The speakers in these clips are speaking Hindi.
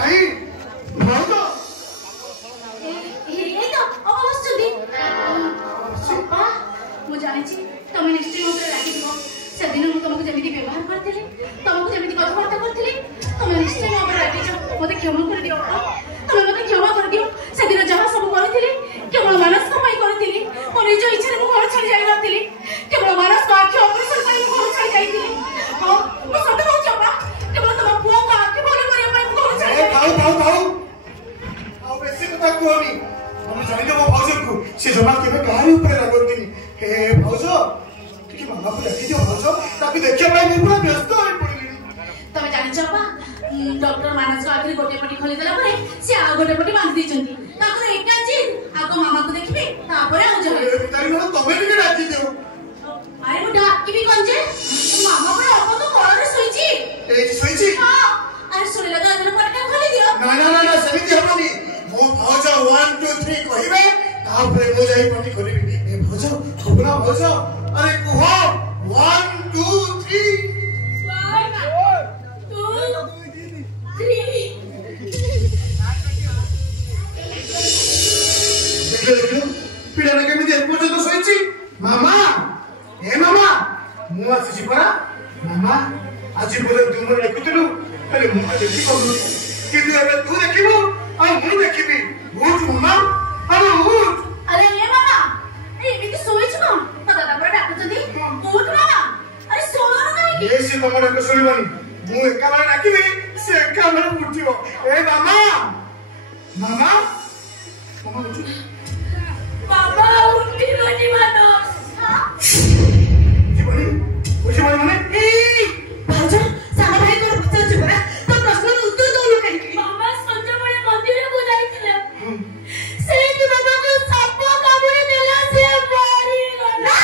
भाई भाई तो এই তো অবশ্যই আপা মু জানিছি তুমি নিশ্চয় মতে রাগিব সেদিন মু তোমাকে যেমিতি ব্যবহার করতেলি তোমাকে যেমিতি কথাবার্তা করতেলি তুমি নিশ্চয় মতে রাগিছ মতে ক্ষমা করে দিও তুমি মতে ক্ষমা করে দিও সেদিন যাহা সব করতেলি কেবল মানসক পাই করতেলি মো নিজ ইচ্ছারে মু ঘর ছাড়ি যাই নতেলি কেবল মানসক আখি অগ্রসর পাই মু ঘর ছাড়ি যাইতিলি মু সত্য কହୁଛି আপা কেবল তোমার পুଅଙ୍କ ଆଖି ଭଲ କରିବା ପାଇଁ ମୁ ଘର ଛାଡି ଯାଇ भाऊ ଆଉ ବେଶୀ କଥା କୁହନି ତମେ ଜାଣିଛ ମୋ ଭାଉଜକୁ ସେ ଜମା କେବେ କାହାରି ଉପରେ ରାଗନ୍ତିନି ହେ ଭାଉଜ ଟିକେ ମାମାକୁ ଡାକିଦିଅ ଭାଉଜ ତାକୁ ଦେଖିବା ପାଇଁ ମୁଁ ପୁରା ବ୍ୟସ୍ତ ହୋଇ ପଡ଼ିଲିଣି ତମେ ଜାଣିଛ ଆପା ଡକ୍ଟର ମାନସ ଆଖିରେ ଗୋଟିଏ ପଟି ଖୋଲିଦେଲା ପରେ ସେ ଆଉ ଗୋଟେ ପଟି ବାନ୍ଧି ଦେଇଛନ୍ତି ତାଙ୍କର ଏକା ଜିଦ୍ ଆଗ ମାମାକୁ ଦେଖିବେ ତାପରେ ଆଉ ଯାହା ତମେ ଟିକେ ଡାକିଦିଅ ଆରେ ମୁଁ ଡାକିବି କଣ ଯେ ମାମା ପୁରା ଅପତ କଳରେ ଶୋଇଛି ଏଇଠି ଶୋଇଛି ଆରେ ଶୁଣିଲା ତ ଆଦର ପଟିଟା ଖୋଲି ଦିଅ ନା ସେମିତି ହବନି ମୋ ଭାଉଜ 1 2 3 କହିବେ ତାପରେ ମୁଁ ଯାଇ ପଟି ଖୋଲିବି ଏ ଭାଉଜ ଖବର ଭାଉଜ ଆରେ କୁହ 1 2 3 ଦେଖିଲ ପିଲାଟା କେମିତି ଏପର୍ଯ୍ୟନ୍ତ ଶୋଇଛି ମାମା ଏ ମାମା ମୁଁ ଆସିଛି ପରା ମାମା ଆଜି ବୋଲେ ତୁମର ଦେଖୁଥିଲୁ ହେଲେ ମୁଁ ତ ଦେଖିପାରୁନି କିନ୍ତୁ ଏବେ ତୁ ଦେଖିବୁ ଆଉ ମୁଁ ଦେଖିବି ଉଠ ମାମା ଆରେ ଉଠ ଆରେ ଏ ମାମା ଏମିତି ଶୋଇଛୁ କଣ ତ ଦାଦା ପରା ଡାକୁଛନ୍ତି ଉଠ ମାମା ଆରେ ଶୋଣ କାହିଁକି ଏ ସେ ତମ ଡାକ ଶୁଣିବନି ମୁଁ ଏକାବେଳେ ଡାକିବି ସେ ଏକାବେଳେ ଉଠିବ ଏ ମାମା ମାମା ମାମା ଉଠୁ ବାବା ଉଠିବନି ମାନସ ଯିବନି ଉଠିବନି ମାନେ ଏଇ ଭାଉଜ ସାନ ଭାଇ ତୋର ପଚାରୁଛି ପରା ତ ପ୍ରଶ୍ନର ଉତ୍ତର ଦଉନ କାହିଁକି ମାମା ସଞ୍ଜବେଳେ ମନ୍ଦିରକୁ ଯାଇଥିଲେ ସେଇଠି ବାବାଙ୍କୁ ସାପ କାମୁଡି ଦେଲା ସେ ମରିଗଲା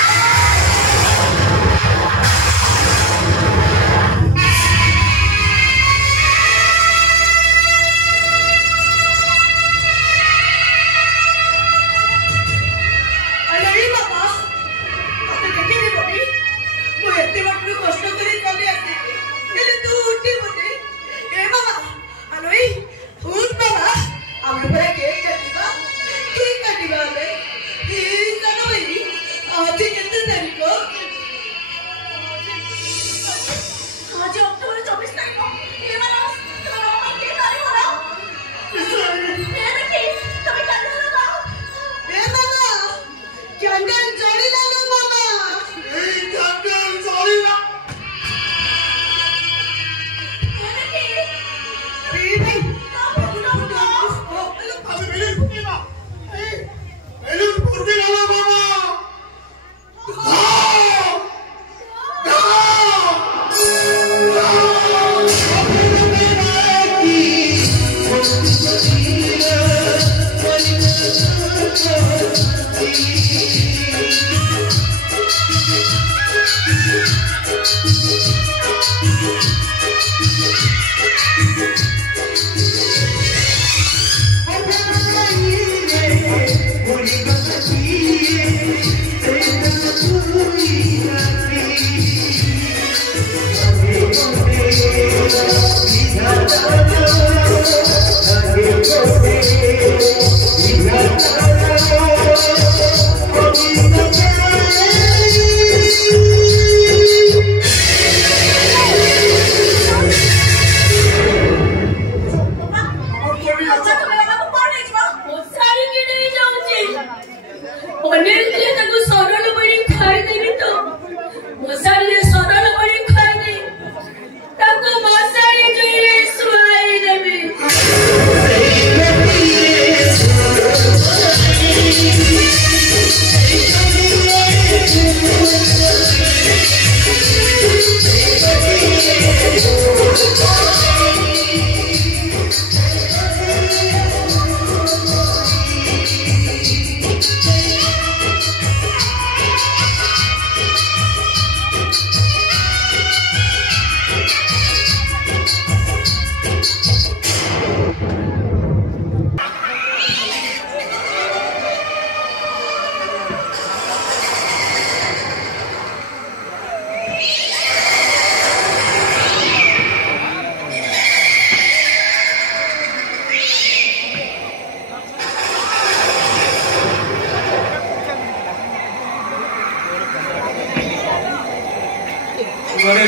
Mosari sorolo bari khade, tako mosari jere suai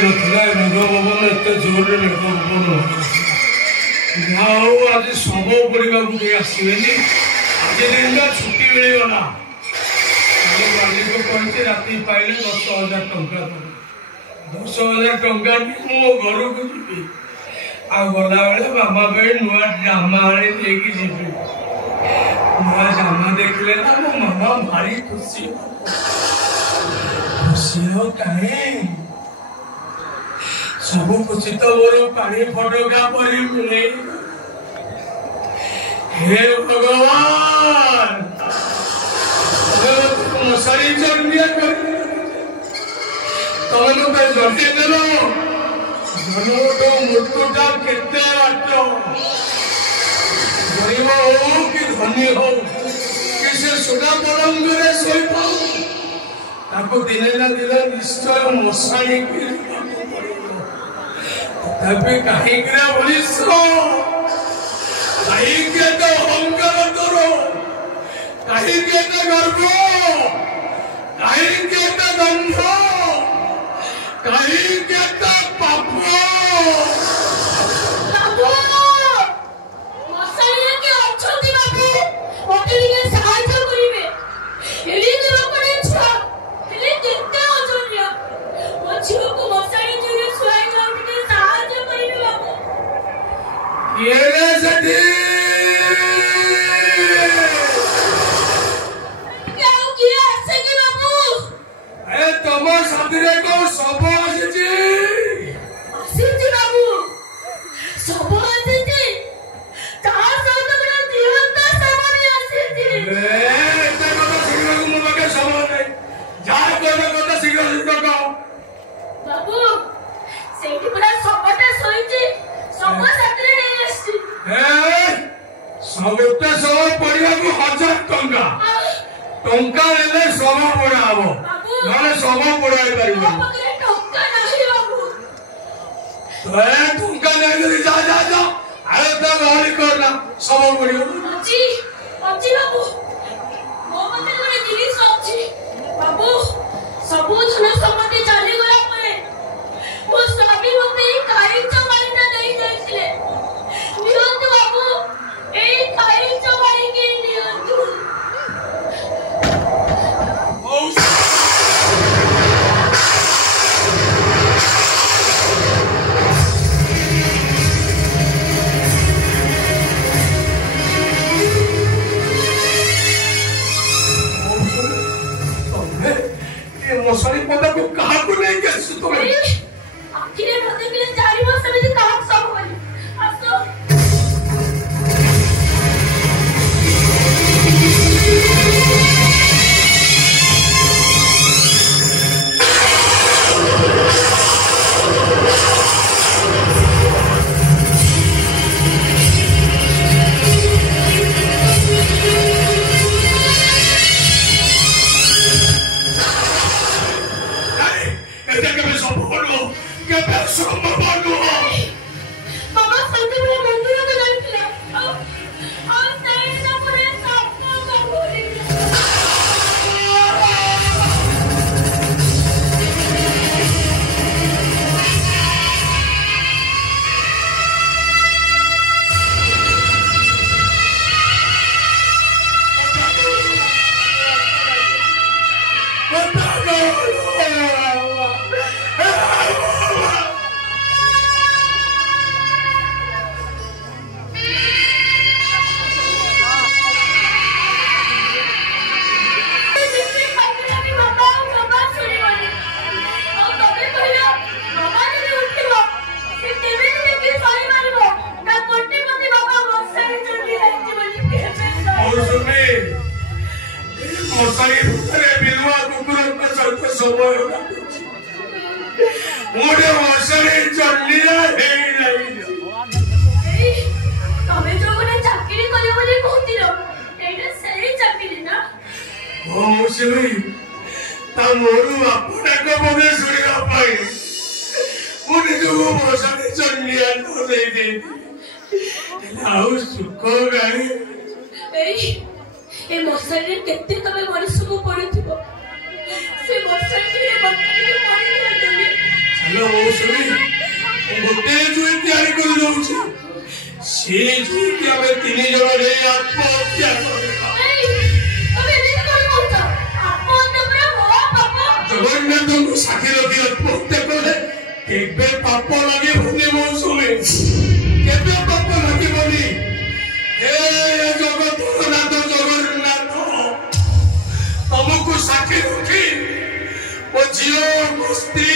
नथिला मेघ पवन एत जोर मेघ पवन आज शव पड़ा कोई आसबेनि आज दिन छुट्टी मिलगला मालिक कही राति पाइले 10,000 टंका 10,000 टंका मो घर को जी आ गला बेले बाबा नुआ जामा आनी लेकिन जी नुआ जामा देखले ना मो मामा भारी खुशी खुशी हो कहीं सब खुशी तो मोर पानी फटका पर मिले हे भगवान मशारी जन्मिया कर तमनु पे जटे देलो जन्म तो मृत्युटा केते बाट गरीब हो कि धनी हो कि से सुना पलंगरे सोई पाऊ ताको दिने ना दिले निश्चय मशारी की तबे कहीं करे बोलिसो कहीं के तो अहंकार करो कहीं के तो गर्व कहीं के तो दंभ कहीं के तो पाप बाबू मसाले के अछती बाबू ओटे लिए सहायता करिवे एली के लोकने छा एली केते अजन्य ओ झियो को मसाले जुरे सुआई जाउ के सहायता करिवे बाबू ये रे सदी तमर साथीरे को सब आसीची आसीची बाबू सब आसीची तार सहित बड़ा जीवंत सामान आसीची एते कथा शीघ्र को मके समय नै जा कोन कथा शीघ्र कहो बाबू सेठी बड़ा सबटा सोईची सब साथीरे नै आसी सबटा सब पड़िया को 1000 टंका टंका लेले सब पड़ा हबो गाने सब पड़ाई परिबो पकड़े टंका नाही बाबू तो टंका नहीं जा जा जा अरे तो गाड़ी करना सब पड़ियो अच्छी अच्छी बाबू मो पकड़े बड़े जिनिस अच्छी बाबू सब धन सम्पत्ति चली गला परे वो स्वामी मते काई चमारी ना देई जाइले नियंतु बाबू ए काई चमारी के नियंतु मशाली पदा को कहा को नहीं कैसे तुम्हें आखिर होते के 4 मास में काम सब होई असो हेलो मौसुमी गोटे जुई तैयारी कर दउछि से जुई के हमें तीन जण रे आत्महत्या करबा जगन्नाथ को साथी रखी आत्महत्या करे केबे पाप लगे भूले मौसुमी केबे पाप लगे बोली हे जगत नाथ जगन्नाथ तुमको साथी रखी वो झील मो स्त्री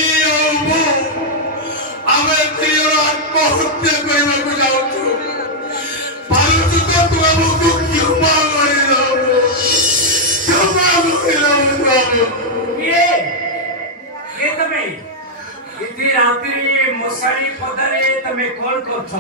आमे तीर आत्महत्या करने को जाऊँ भारत तो तुम हमको क्षमा ये तमे इतनी रात्रि मशारी पदारे तमे कौन करछ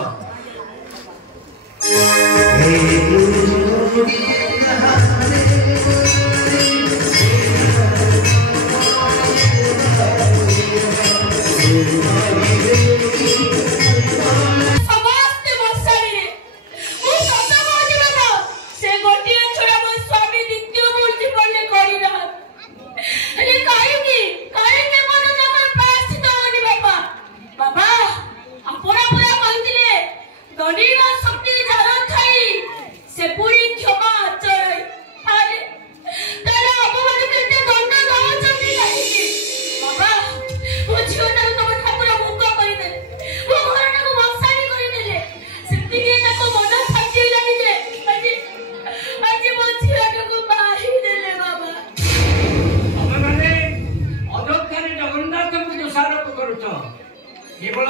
केवल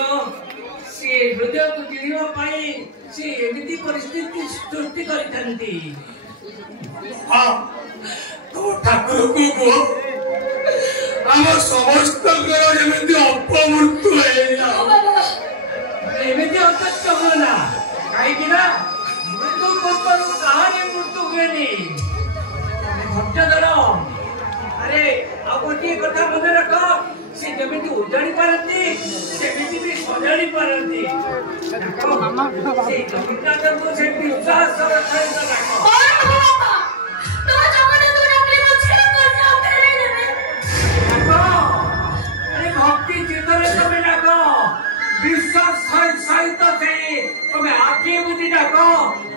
से हृदय को जिणवा पाई से एमिति परिस्थिति सृष्टि करितंती हां तो ठाकुर को को हम समस्त कर एमिति अपमृत्यु है एमिति अत्यंत होला काई किना मृत्यु कोतरु कहानी मृत्यु हुएनी भक्तदर अरे आगोटी कथा मन रख से जमिति उजाड़ी पारती सेमिति भी सजाड़ी पारती से जगन्नाथ को से विश्वास रखाई ना रखो और बाबा तो जगन्नाथ रखले मछे कर जाओ करे रखो अरे भक्ति चितरे तमे रखो विश्वास सहित से तमे आके बुद्धि रखो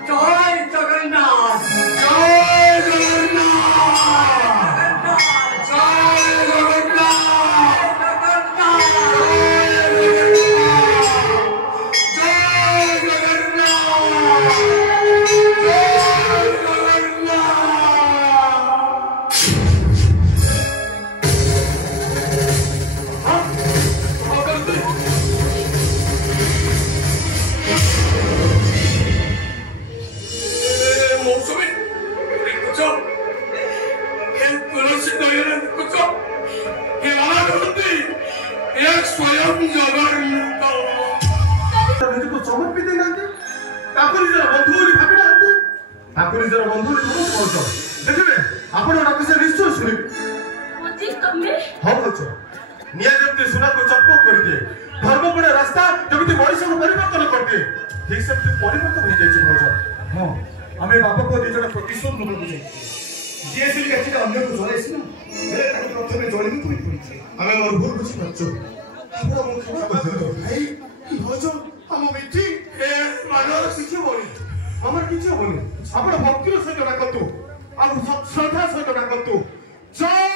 जय जगन्नाथ जय जगन्नाथ भक्तिर सहित डाकतु श्रद्धा सहित डाकतु जय